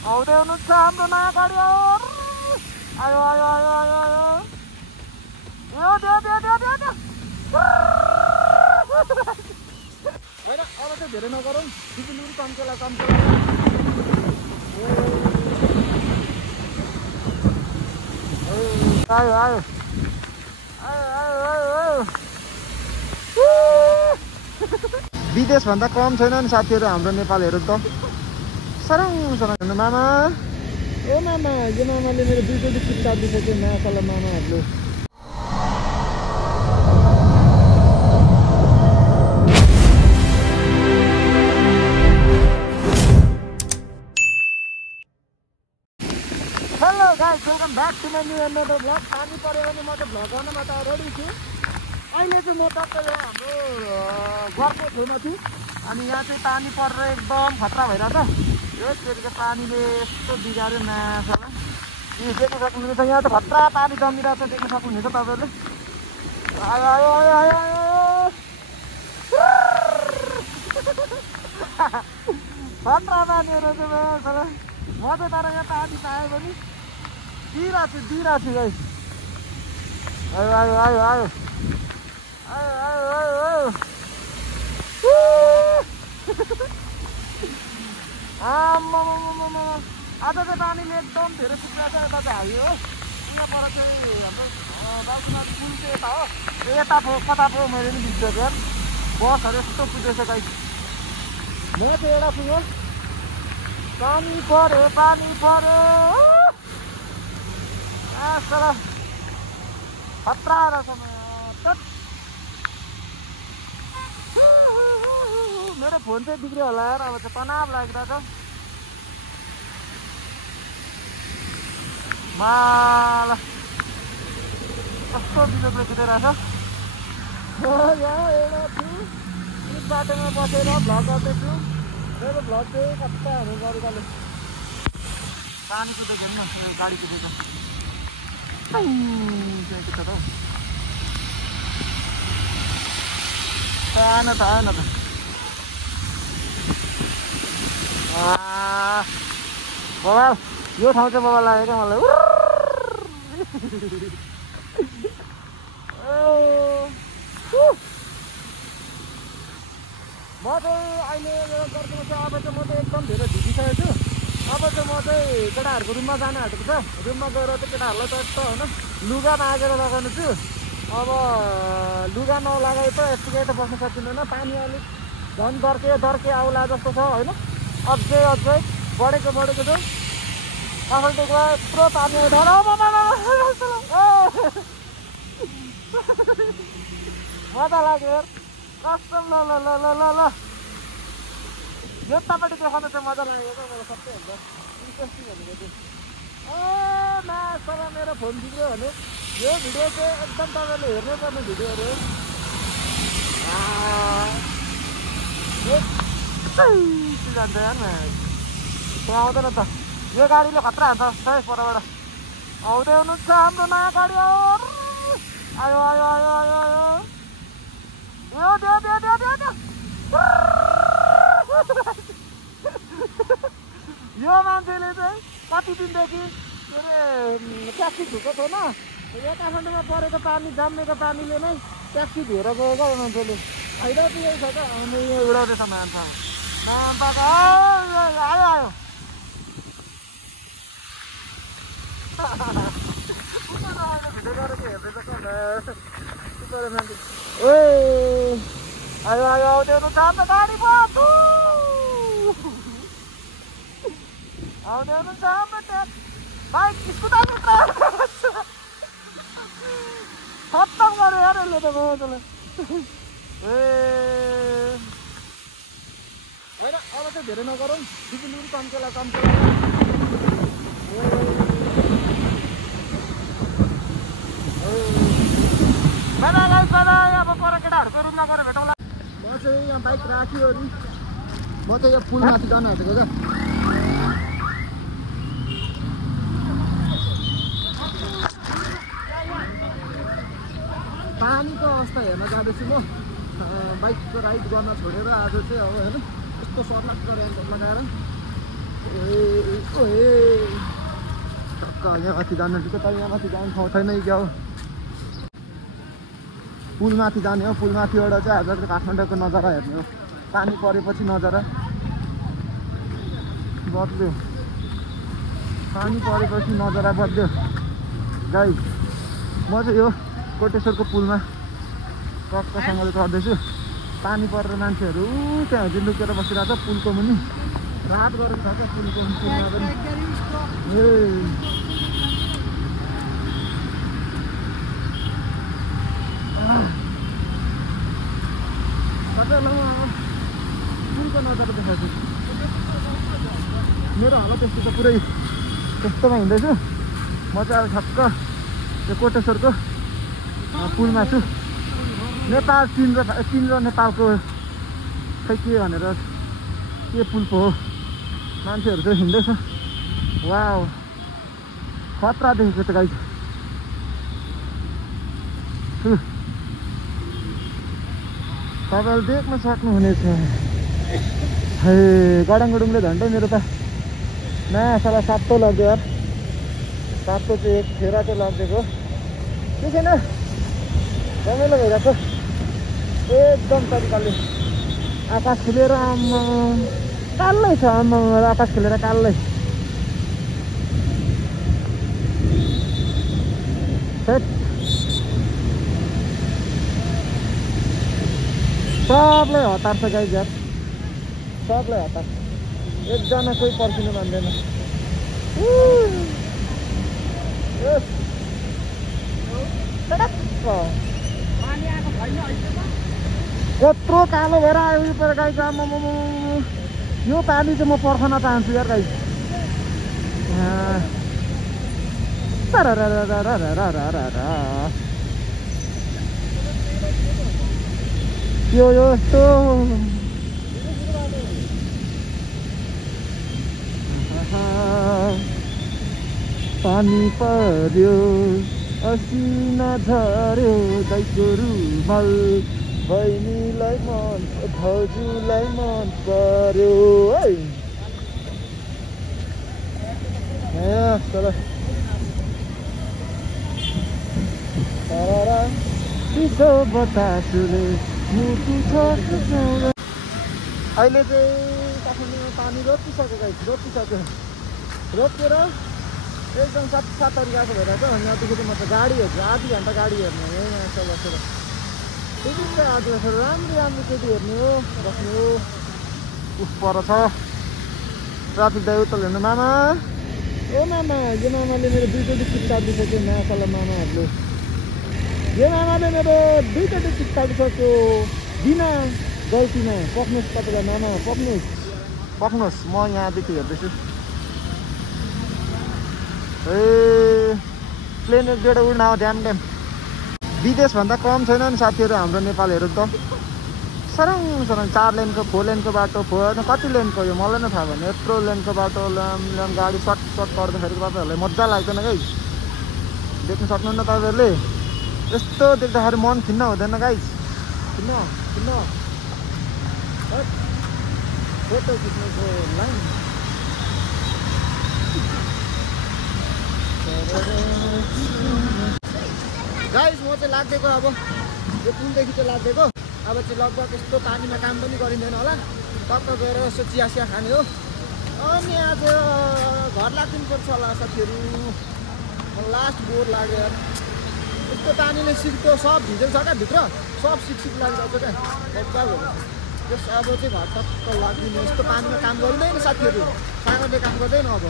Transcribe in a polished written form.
आउँदै हुनुहुन्छ हाम्रो नयाँ गाडी आयो आयो आयो आयो आयो आयो यो त्यो त्यो त्यो त्यो त्यो होइन अब चाहिँ धेरै नगरौँ सिलगढी कम्केला आयो आयो आयो आयो आयो विदेश भन्दा कम छैन नि साथीहरू हाम्रो नेपालीहरू त सरङ सरङ मामा ओ मामा यो मामाले मेरो दुईचोटि चिप्का दिइसक्यो मासाला मामाहरूले hello guys welcome back to my new another vlog पानी पऱ्यो भने म त भ्लग गर्नमा त रेडी छु अहिले चाहिँ म टक्कै हाम्रो घरको छेउमा छु अनि यहाँ चाहिँ पानी परेर एकदम खतरा भइरहेछ यो चाहिँ पानीले यस्तो बिगार्यो माछाला यो देख्न सक्नुहुनेछ यहाँ त खतरा पानी जमिरहेछ देख्न सक्नुहुनेछ तपाईँहरूले आयो आयो आयो आयो आयो खतरा पानीहरू चाहिँ माछाला म चाहिँ तर यहाँ पानी पाएँ भने दिइरहेको छु गाइस आयो आयो आयो आयो आयो आयो आयो आयो आज चाहिँ पानीले एकदम धेरै सुक्छ यता चाहिँ हाल्यो हो यहाँ पर चाहिँ हाम्रो बाबुमा पुल चाहिँ यता हो यता पो कता पो मैले पनि बिर्सेको यार बसहरू यस्तो कुदेछ गाइस म चाहिँ एउटा छु पानी पऱ्यो खतरा रहेछ मेरो फोन चाहिँ बिग्रियो होला यार अब चाहिँ तनाव लागिरहेछ माला कस्तो बिजोकले कुदिरहेछ यहाँ एउटा छु एक बाटोमा बसेर भ्लग गर्दैछु मेरो भ्लग चाहिँ कताहरू गरेकाले पानी कुदेको हेर्नु न गाडी कुदेको आएन त बबाल यो ठाउँ चाहिँ बबाल लाग्यो क्या मलाई म चाहिँ अहिले मेरो गर्दैछु चाहिँ अब चाहिँ म चाहिँ एकदम धेरै ढुकिसकेको छु अब चाहिँ म चाहिँ केटाहरूको रुममा जान आँटेको छ रुममा गएर चाहिँ केटाहरूलाई त यस्तो होइन लुगा मागेर लगाउनु छु अब लुगा नलगाए त यत्तिकै त बस्न सकिँदैन पानी अलिक झन् दर्के आउला जस्तो छ होइन अझै बढेको छ काठमाडौँको यत्रो पानी मजा लाग्यो कस्तो ल यो तपाईँले देखाउनु चाहिँ मजा लागेको क्या मलाई सबैभन्दा इन्ट्रेस्टिङ भनेको चाहिँ मासला मेरो फोन बिग्रियो भने यो भिडियो चाहिँ एकदम तपाईँले हेर्नुपर्ने भिडियोहरू जान्छ यार आउँदैन त यो गाडीले खतरा हान्छ है परबाट आउँदै हुनुहुन्छ हाम्रो नयाँ गाडी आयो आयो आयो आयो आयो आयो यो त्यो त्यो त्यो त्यो त्यो यो मान्छेले चाहिँ कति दिनदेखि के अरे ट्याक्सी धुएको छैन यो काठमाडौँमा परेको पानी जमेको पानीले नै ट्याक्सी धुएर गयो क्या मान्छेले फाइदा चाहिँ यही छ क्या अनि यो उडाउँदैछ मान्छे आयो आयो आयो आयो आउँदै हुनुहुन्छ हाम्रो गाडी बस्छु आउँदै हुनुहुन्छ हाम्रो बाइक स्कुटर खत्तम गऱ्यो यार यसले त मजालाई होइन अब चाहिँ धेरै नगरौँ सिलगढी कम्केला अब पर केटाहरूको रुममा गएर भेटौँला म चाहिँ यहाँ बाइक राख्यो अरे म चाहिँ यो पुलमाथि जान आँटेको क्या पानीको अवस्था हेर्न जाँदैछु म बाइकको राइड गर्न छोडेर आज चाहिँ अब होइन यस्तो सर्लाक्क रेन्ट लगाएर यहाँ माथि जानु ठिक तर यहाँ माथि जानु ठाउँ छैन क्या हो पुल माथि जाने हो पुल माथिबाट चाहिँ आज काठमाडौँको नजारा हेर्ने हो पानी परेपछि नजारा बद्ल्यो पानी परेपछि नजारा बद्ल्यो गाइस म चाहिँ यो कोटेश्वरको पुलमा टक्कसँगले चढ्दैछु पानी परेर मान्छेहरू त्यहाँ चाहिँ लुकेर बसिरहेको छ पुलको मुनि रात गरेर छ क्या पुलको पुलमा पनि सबैलाई पुलको नजारा देखाएको छु मेरो हालत यस्तो त पुरै त्यस्तोमा हिँड्दैछु म चाहिँ अब ठक्क त्यो कोटेश्वरको पुलमा छु नेपाल चीन र नेपालको खै के भनेर के पुल पो हो मान्छेहरू चाहिँ हिँड्दैछ वाउ खतरा देखेको त गाइस तपाईँले देख्न सक्नुहुनेछ हे गडाङगडुङले झन्डै मेरो त नयाँ साला सातो लाग्यो यार सातो चाहिँ एक फेरा चाहिँ लगिदिएको के छैन रमाइलो भइरहेको एकदम तरिकाले आकाश खुलेर कालै छ आकाश खुलेर कालै सबलाई हतार छ गाइस यार सबलाई हतार एकजना कोही पर्खिनु मान्दैन यत्रो कालो भएर आयो पर गाइस यो पानी चाहिँ म पर्खन चाहन्छु यार गाइस यो यस्तो पानी पर्यो असिना झर्यो दाइको रुमाल बहिनीलाई मन भाउजूलाई मन पर्यो है चल चिसो बतासुले मुटु छ अहिले चाहिँ काठमाडौँमा पानी रोकिसक्यो रोकेर एकदम सफा तरिकाको भइरहेको छ यहाँदेखि चाहिँ म त गाडी हेर्छु आधी घन्टा गाडी हेर्ने हो यहाँ बसेर त्यति चाहिँ आज बसेर राम्रो केटी हेर्ने हो बस्ने हो उस पर छ ट्राफिक दाइ उत्तल हेर्नु मामा ओ मामा यो मामाले मेरो दुईचोटि चिप्कालिसक्यो नयाँ मामाहरूले यो मामाले मेरो दुईचोटि चिप्कालिसक्यो बिना गल्तीमा पक्नुहोस् तपाईँलाई मामा पक्नुहोस् म यहाँदेखि हेर्दैछु ए प्लेन एक दुईवटा उड्न आऊ ड्याम विदेशभन्दा कम छैन नि साथीहरू हाम्रो नेपालहरू त सरङ 4 लेनको 4 लेनको बाटो कति लेनको यो मलाई नै थाहा भएन यत्रो लेनको बाटो गाडी सर्ट गर्दाखेरि तपाईँहरूलाई मजा लाग्दैन गाइस देख्न सक्नुहुन्न तपाईँहरूले यस्तो देख्दाखेरि मन खिन्न हुँदैन गाइस खिन्न फोटो खिच्नुको लाइन गाइस म चाहिँ लाग्दिएको अब यो पुलदेखि चाहिँ लाग्दिएको अब चाहिँ लगभग यस्तो पानीमा काम पनि गरिँदैन होला टक्क गएर यसो चिया खाने हो अनि आज घर लाग्दिनुपर्छ होला साथीहरू लास्ट बोर लाग्यो यस्तो पानीले सिक्दो सब भिजेको छ क्या भित्र सब सिक लागिरहेको छ क्या मजा भयो त्यस अब चाहिँ घर टक्क लाग्दिने यस्तो पानीमा काम गरिँदैन साथीहरू सानोले काम गर्दैन अब